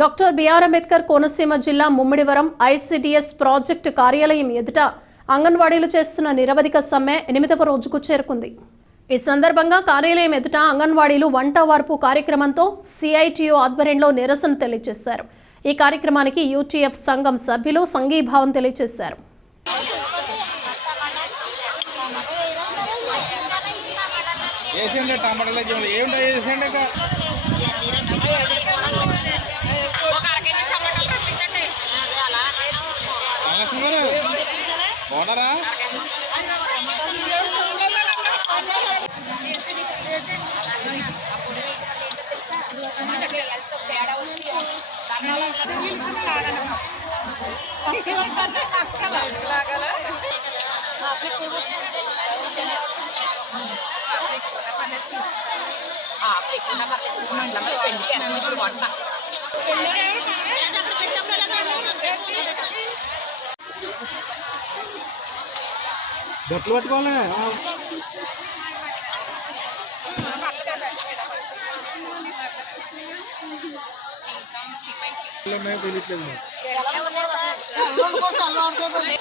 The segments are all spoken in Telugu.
డాక్టర్ బిఆర్ అంబేద్కర్ కోనసీమ జిల్లా ముమ్మిడివరం ఐసిడిఎస్ ప్రాజెక్టు కార్యాలయం ఎదుట అంగన్వాడీలు చేస్తున్న నిరవధిక సమ్మె ఎనిమిదవ రోజుకు చేరుకుంది. ఈ సందర్భంగా కార్యాలయం ఎదుట అంగన్వాడీలు వంట వార్పు కార్యక్రమంతో సిఐటియు ఆధ్వర్యంలో నిరసన తెలియజేశారు. ఈ కార్యక్రమానికి యూటీఎఫ్ సంఘం సభ్యులు సంఘీభావం తెలియజేశారు. వేసేయండి ఇప్పుడు వంట బొట్లు పట్టుకోవాలి మేము తెలియట్లేదు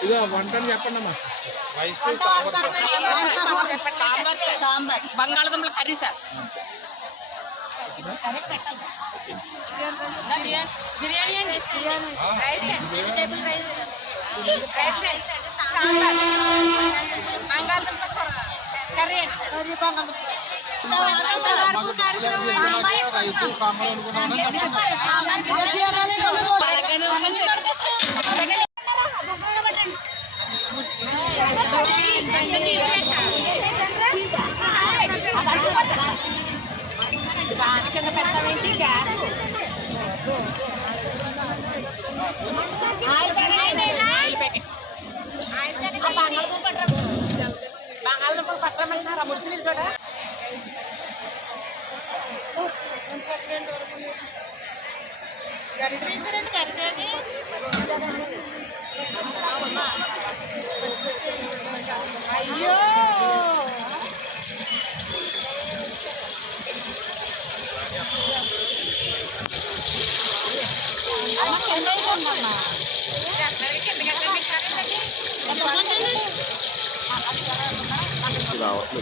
ఇదో వంట చెప్పండి అమ్మా. రైస్ సాంబార్ సాంబార్ బంగాళదుంపల కర్రీ సార్. బిర్యానీ అండి. Rice. Vegetable rice rice sambar. బంగాళదుంప కర్రీ కర్రీ బంగాళదుంప. రైస్ సాంబార్ అనుకున్నాను కింద పెట్టాలంటే గ్యాస్ బంగాళదుంపలు పట్టమన్నారా ముద్దు కూడా అయ్యో జిందాబాద్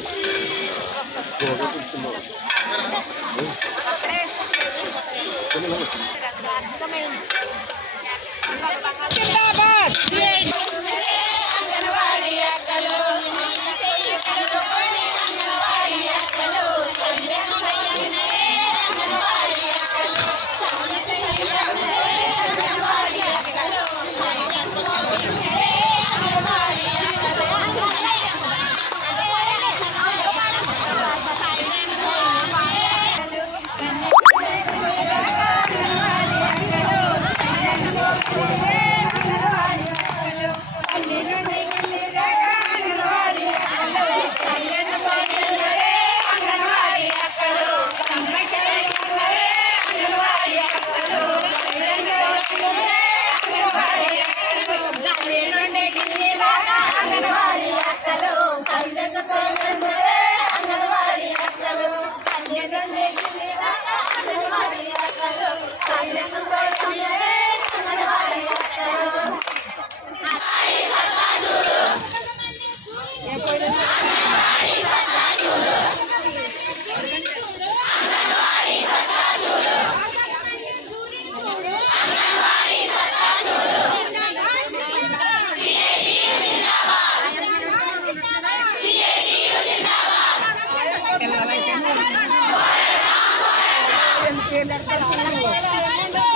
పోరాడదాం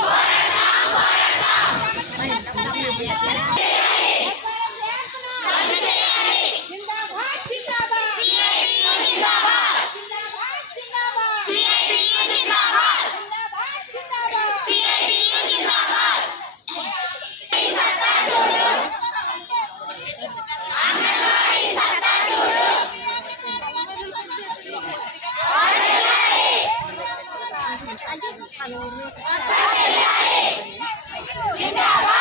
जिंदाबाद